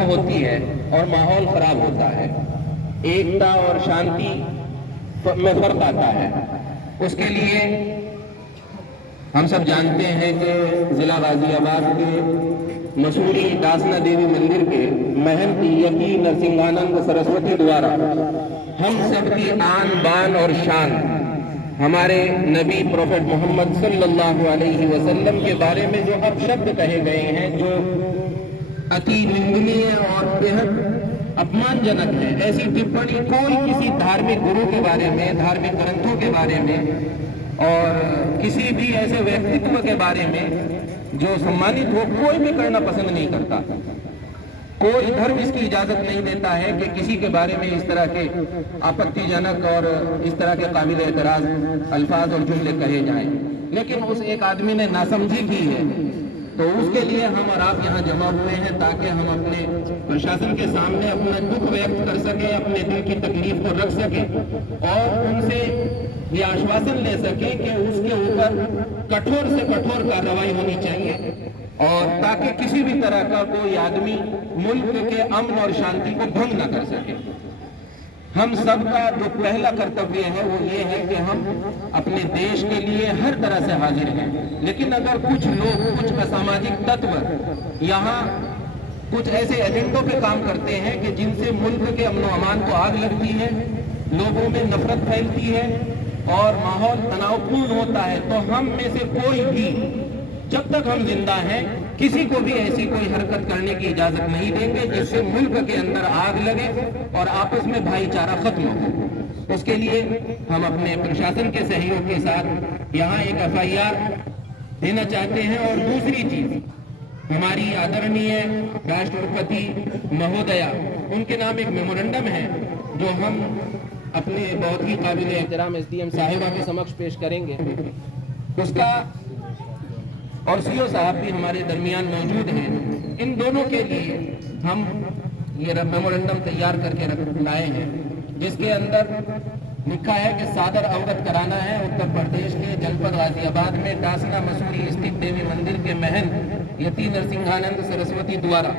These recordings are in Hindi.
भंग होती है और माहौल खराब होता है, एकता और शांति में फर्क आता है। उसके लिए हम सब जानते हैं कि जिला गाजियाबाद के मसूरी दासना देवी मंदिर के महंत यती नरसिंहानंद सरस्वती द्वारा हम सबकी आन बान और शान हमारे नबी प्रोफेट मोहम्मद सल्लल्लाहु अलैहि वसल्लम के बारे में जो अपशब्द कहे गए हैं, जो अति निंदनीय और बेहद अपमानजनक है, ऐसी टिप्पणी कोई किसी धार्मिक गुरु के बारे में, धार्मिक ग्रंथों के बारे में और किसी भी ऐसे व्यक्तित्व के बारे में जो सम्मानित हो, कोई भी करना पसंद नहीं करता। कोई धर्म इसकी इजाजत नहीं देता है कि किसी के बारे में इस तरह के आपत्तिजनक और इस तरह के काबिल एतराज अल्फाज और जुमले कहे जाएं। लेकिन उस एक आदमी ने नासमझी की है, तो उसके लिए हम और आप यहाँ जमा हुए हैं ताकि हम अपने प्रशासन के सामने अपना दुख व्यक्त कर सकें, अपने दिल की तकलीफ को रख सकें और उनसे ये आश्वासन ले सकें कि उसके ऊपर कठोर से कठोर कार्रवाई होनी चाहिए और ताकि किसी भी तरह का कोई आदमी मुल्क के अमन और शांति को भंग न कर सके। हम सबका जो पहला कर्तव्य है वो ये है कि हम अपने देश के लिए हर तरह से हाजिर हैं। लेकिन अगर कुछ लोग, कुछ असामाजिक तत्व यहाँ कुछ ऐसे एजेंडों पे काम करते हैं कि जिनसे मुल्क के अमन व अमान को आग लगती है, लोगों में नफरत फैलती है और माहौल तनावपूर्ण होता है, तो हम में से कोई भी जब तक हम जिंदा हैं किसी को भी ऐसी कोई हरकत करने की इजाजत नहीं देंगे जिससे मुल्क के अंदर आग लगे और आपस में भाईचारा खत्म हो। उसके लिए हम अपने प्रशासन के सहयोग के साथ यहाँ एक FIR देना चाहते हैं। और दूसरी चीज, हमारी आदरणीय राष्ट्रपति महोदया, उनके नाम एक मेमोरेंडम है जो हम अपने बहुत ही काबिल एहतराम SDM साहिबा के समक्ष पेश करेंगे। उसका और CO साहब भी हमारे दरमियान मौजूद हैं। इन दोनों के लिए हम ये मेमोरेंडम तैयार करके लाए हैं, जिसके अंदर लिखा है कि सादर अवगत कराना है उत्तर प्रदेश के जनपद गाजियाबाद में दासना मसूरी स्थित देवी मंदिर के महंत यती नरसिंहानंद सरस्वती द्वारा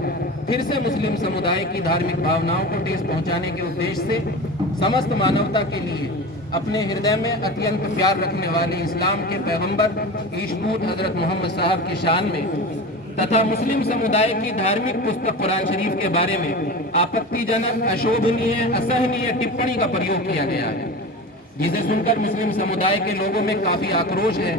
फिर से मुस्लिम समुदाय की धार्मिक भावनाओं को ठेस पहुंचाने के उद्देश्य से समस्त मानवता के लिए अपने हृदय में अत्यंत प्यार रखने वाले इस्लाम के पैगंबर ईशमूद हजरत मोहम्मद साहब की शान में तथा मुस्लिम समुदाय की धार्मिक पुस्तक कुरान शरीफ के बारे में आपत्तिजनक, अशोभनीय, असहनीय टिप्पणी का प्रयोग किया गया है, जिसे सुनकर मुस्लिम समुदाय के लोगों में काफी आक्रोश है।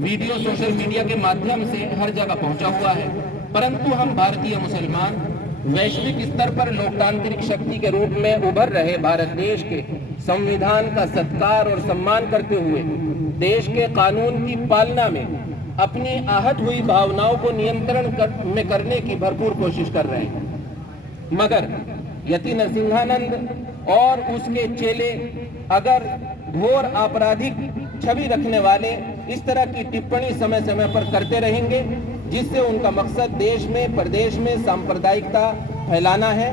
वीडियो सोशल मीडिया के माध्यम से हर जगह पहुंचा हुआ है, परंतु हम भारतीय मुसलमान वैश्विक स्तर पर लोकतांत्रिक शक्ति के रूप में उभर रहे भारत देश के संविधान का सत्कार और सम्मान करते हुए देश के कानून की पालना में अपनी आहत हुई भावनाओं को नियंत्रण में करने की भरपूर कोशिश कर रहे हैं। मगर यति नरसिंहानंद और उसके चेले अगर घोर आपराधिक छवि रखने वाले इस तरह की टिप्पणी समय समय पर करते रहेंगे, जिससे उनका मकसद देश में, प्रदेश में सांप्रदायिकता फैलाना है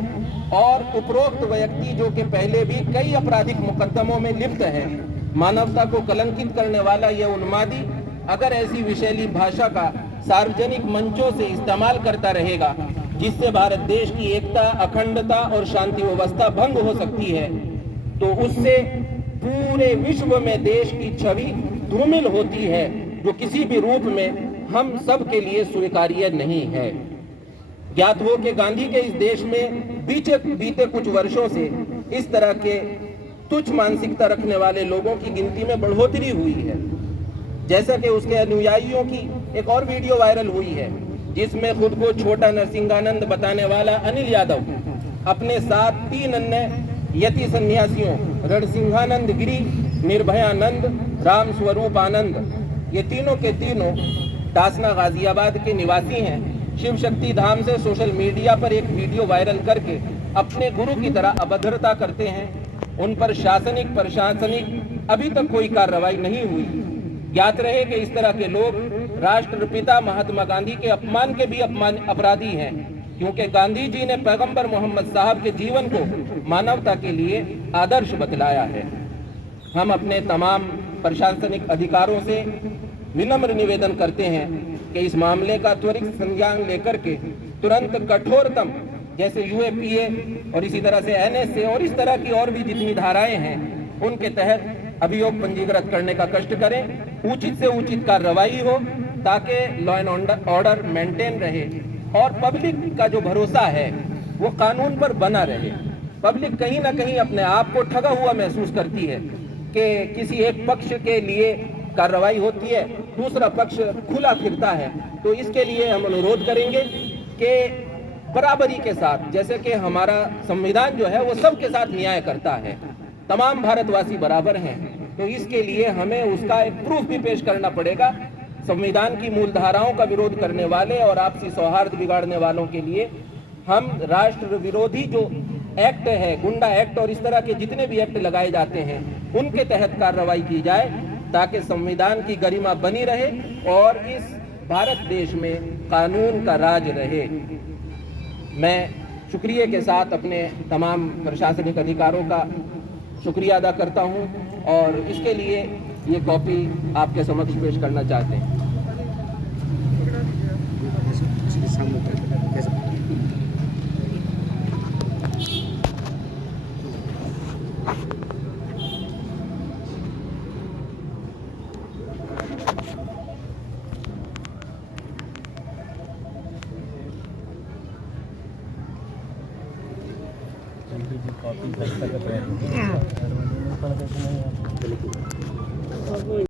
और उपरोक्त व्यक्ति जो कि पहले भी कई आपराधिक मुकदमों में लिप्त है, मानवता को कलंकित करने वाला यह उन्मादी अगर ऐसी विषैली भाषा का सार्वजनिक मंचों से इस्तेमाल करता रहेगा जिससे भारत देश की एकता, अखंडता और शांति व्यवस्था भंग हो सकती है, तो उससे पूरे विश्व में देश की छवि धूमिल होती है, जो किसी भी रूप में हम सब के लिए स्वीकार्य नहीं है। ज्ञात हो कि गांधी के इस देश में बीते कुछ वर्षों से इस तरह के तुच्छ मानसिकता रखने वाले लोगों की गिनती में बढ़ोतरी हुई है। जैसा कि उसके अनुयायियों की एक और वीडियो वायरल हुई है जिसमें खुद को छोटा नरसिंहानंद बताने वाला अनिल यादव अपने साथ 3 अन्य यति सन्यासियों रणसिंहानंद गिरी, निर्भयानंद, राम स्वरूप आनंद, ये तीनों के तीनों दासना गाजियाबाद के निवासी हैं, शिव शक्ति धाम से सोशल मीडिया पर एक वीडियो वायरल करके अपने गुरु की तरह अभद्रता करते हैं। उन पर शासनिक प्रशासनिक अभी तक कोई कार्रवाई नहीं हुई। ज्ञात रहे कि इस तरह के लोग राष्ट्रपिता महात्मा गांधी के अपमान के भी अपराधी हैं, क्योंकि गांधी जी ने पैगंबर मोहम्मद साहब के जीवन को मानवता के लिए आदर्श बतलाया है। हम अपने तमाम प्रशासनिक अधिकारों से विनम्र निवेदन करते हैं कि इस मामले का त्वरित संज्ञान लेकर के तुरंत कठोरतम जैसे यूएपीए और इसी तरह से एनएसए और इस तरह की और भी जितनी धाराएं हैं उनके तहत अभियोग पंजीकृत करने का कष्ट करें। उचित से उचित कार्रवाई हो ताकि लॉ एंड ऑर्डर मेंटेन रहे और पब्लिक का जो भरोसा है वो कानून पर बना रहे। पब्लिक कहीं ना कहीं अपने आप को ठगा हुआ महसूस करती है कि किसी एक पक्ष के लिए कार्रवाई होती है, दूसरा पक्ष खुला फिरता है। तो इसके लिए हम अनुरोध करेंगे कि बराबरी के साथ, जैसे कि हमारा संविधान जो है वो सबके साथ न्याय करता है, तमाम भारतवासी बराबर हैं, तो इसके लिए हमें उसका एक प्रूफ भी पेश करना पड़ेगा। संविधान की मूल धाराओं का विरोध करने वाले और आपसी सौहार्द बिगाड़ने वालों के लिए हम राष्ट्र विरोधी जो एक्ट है, गुंडा एक्ट और इस तरह के जितने भी एक्ट लगाए जाते हैं उनके तहत कार्रवाई की जाए ताकि संविधान की गरिमा बनी रहे और इस भारत देश में कानून का राज रहे। मैं शुक्रिया के साथ अपने तमाम प्रशासनिक अधिकारों का शुक्रिया अदा करता हूं और इसके लिए ये कॉपी आपके समक्ष पेश करना चाहते हैं। कॉपी